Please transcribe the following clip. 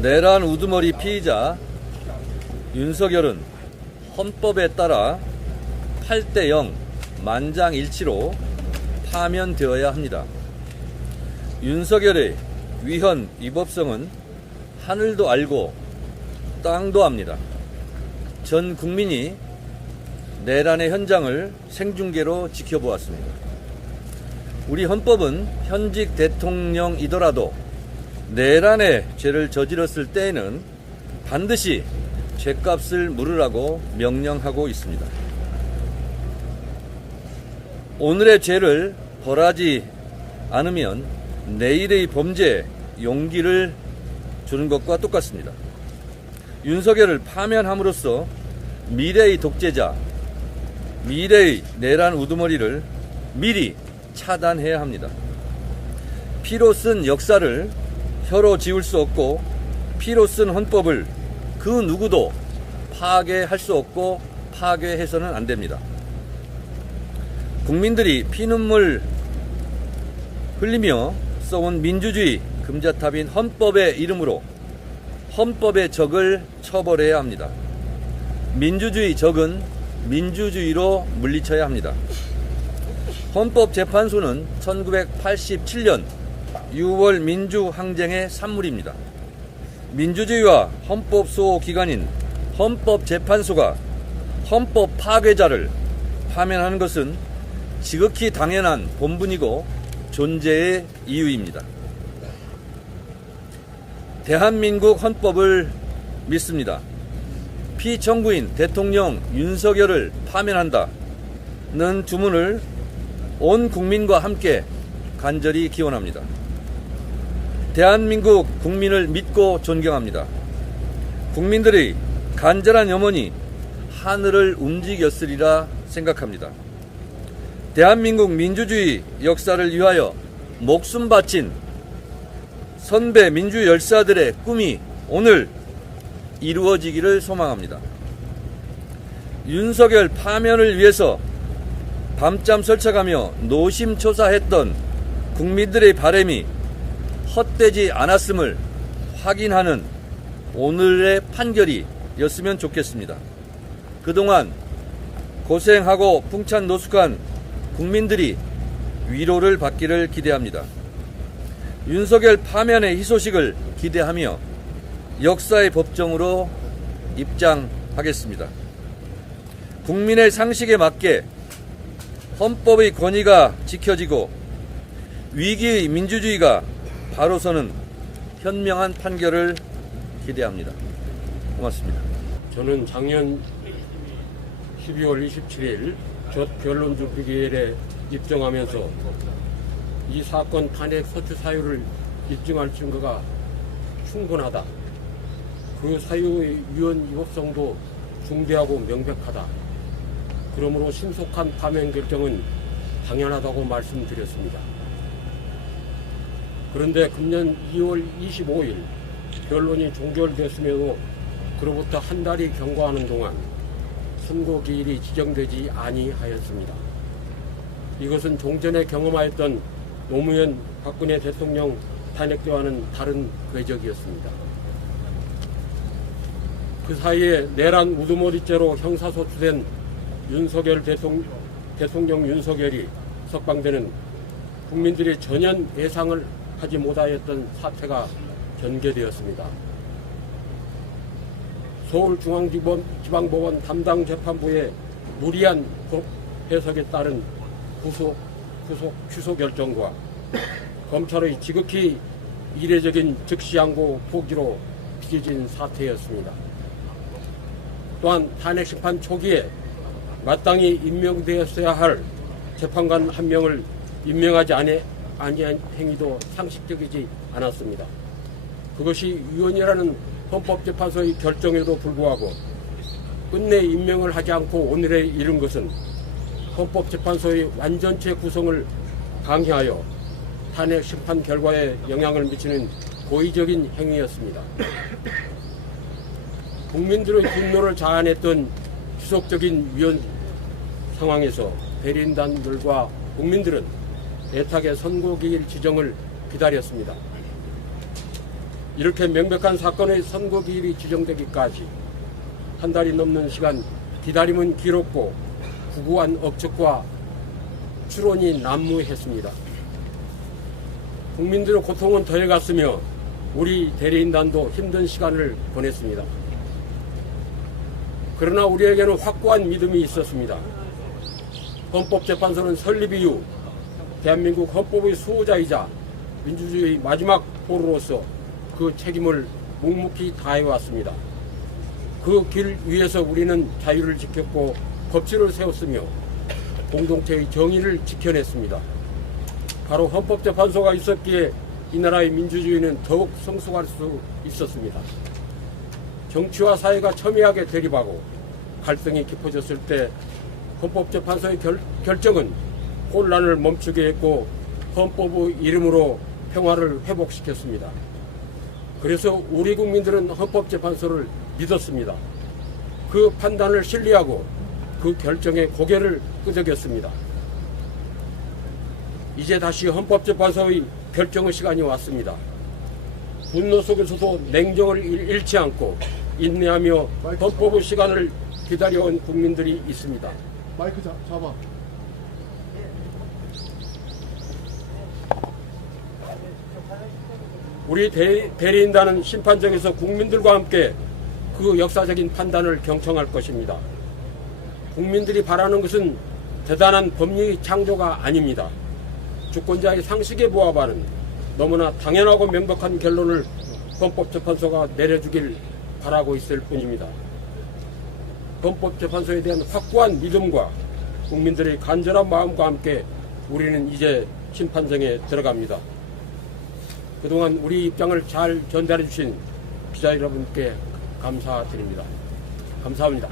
내란 우두머리 피의자 윤석열은 헌법에 따라 8대0 만장일치로 파면되어야 합니다. 윤석열의 위헌 위법성은 하늘도 알고 땅도 압니다. 전 국민이 내란의 현장을 생중계로 지켜보았습니다. 우리 헌법은 현직 대통령이더라도 내란의 죄를 저질렀을 때에는 반드시 죄값을 물으라고 명령하고 있습니다. 오늘의 죄를 벌하지 않으면 내일의 범죄에 용기를 주는 것과 똑같습니다. 윤석열을 파면함으로써 미래의 독재자, 미래의 내란 우두머리를 미리 차단해야 합니다. 피로 쓴 역사를 혀로 지울 수 없고 피로 쓴 헌법을 그 누구도 파괴할 수 없고 파괴해서는 안 됩니다. 국민들이 피눈물 흘리며 써온 민주주의 금자탑인 헌법의 이름으로 헌법의 적을 처벌해야 합니다. 민주주의 적은 민주주의로 물리쳐야 합니다. 헌법재판소는 1987년 6월 민주항쟁의 산물입니다. 민주주의와 헌법 수호기관인 헌법재판소가 헌법 파괴자를 파면하는 것은 지극히 당연한 본분이고 존재의 이유입니다. 대한민국 헌법을 믿습니다. 피청구인 대통령 윤석열을 파면한다는 주문을 온 국민과 함께 간절히 기원합니다. 대한민국 국민을 믿고 존경합니다. 국민들의 간절한 염원이 하늘을 움직였으리라 생각합니다. 대한민국 민주주의 역사를 위하여 목숨 바친 선배 민주 열사들의 꿈이 오늘 이루어지기를 소망합니다. 윤석열 파면을 위해서 밤잠 설쳐가며 노심초사했던 국민들의 바람이 헛되지 않았음을 확인하는 오늘의 판결이었으면 좋겠습니다. 그동안 고생하고 풍찬 노숙한 국민들이 위로를 받기를 기대합니다. 윤석열 파면의 희소식을 기대하며 역사의 법정으로 입장하겠습니다. 국민의 상식에 맞게 헌법의 권위가 지켜지고 위기의 민주주의가 바로 서는 현명한 판결을 기대합니다. 고맙습니다. 저는 작년 12월 27일 첫 변론주기일에 입정하면서 이 사건 탄핵 서치 사유를 입증할 증거가 충분하다. 그 사유의 위헌 위법성도 중대하고 명백하다. 그러므로 신속한 파면 결정은 당연하다고 말씀드렸습니다. 그런데 금년 2월 25일 변론이 종결됐음에도 그로부터 한 달이 경과하는 동안 선고기일이 지정되지 아니하였습니다. 이것은 종전에 경험하였던 노무현 박근혜 대통령 탄핵 때와는 다른 궤적이었습니다. 그 사이에 내란 우두머리죄로 형사소추된 윤석열 대통령 윤석열이 석방되는 국민들이 전혀 예상을 하지 못하였던 사태가 전개되었습니다. 서울중앙지방법원 담당 재판부의 무리한 해석에 따른 취소 결정과 검찰의 지극히 이례적인 즉시항고 포기로 빚어진 사태였습니다. 또한 탄핵심판 초기에 마땅히 임명되었어야 할 재판관 한 명을 임명하지 아니한 행위도 상식적이지 않았습니다. 그것이 위헌이라는 헌법재판소의 결정에도 불구하고 끝내 임명을 하지 않고 오늘에 이른 것은 헌법재판소의 완전체 구성을 강화하여 탄핵 심판 결과에 영향을 미치는 고의적인 행위였습니다. 국민들의 분노를 자아냈던 지속적인 위헌 상황에서 대리인단들과 국민들은 애타게 선고기일 지정을 기다렸습니다. 이렇게 명백한 사건의 선고기일이 지정되기까지 한 달이 넘는 시간 기다림은 길었고 구구한 억측과 추론이 난무했습니다. 국민들의 고통은 더해갔으며 우리 대리인단도 힘든 시간을 보냈습니다. 그러나 우리에게는 확고한 믿음이 있었습니다. 헌법재판소는 설립 이후 대한민국 헌법의 수호자이자 민주주의의 마지막 보루로서 그 책임을 묵묵히 다해왔습니다. 그 길 위에서 우리는 자유를 지켰고 법치를 세웠으며 공동체의 정의를 지켜냈습니다. 바로 헌법재판소가 있었기에 이 나라의 민주주의는 더욱 성숙할 수 있었습니다. 정치와 사회가 첨예하게 대립하고 갈등이 깊어졌을 때 헌법재판소의 결정은 혼란을 멈추게 했고 헌법의 이름으로 평화를 회복시켰습니다. 그래서 우리 국민들은 헌법재판소를 믿었습니다. 그 판단을 신뢰하고 그 결정에 고개를 끄덕였습니다. 이제 다시 헌법재판소의 결정의 시간이 왔습니다. 분노 속에서도 냉정을 잃지 않고 인내하며 헌법의 시간을 기다려온 국민들이 있습니다. 마이크 잡아. 우리 대리인단은 심판정에서 국민들과 함께 그 역사적인 판단을 경청할 것입니다. 국민들이 바라는 것은 대단한 법리의 창조가 아닙니다. 주권자의 상식에 부합하는 너무나 당연하고 명백한 결론을 헌법재판소가 내려주길 바라고 있을 뿐입니다. 헌법재판소에 대한 확고한 믿음과 국민들의 간절한 마음과 함께 우리는 이제 심판정에 들어갑니다. 그동안 우리 입장을 잘 전달해 주신 기자 여러분께 감사드립니다. 감사합니다.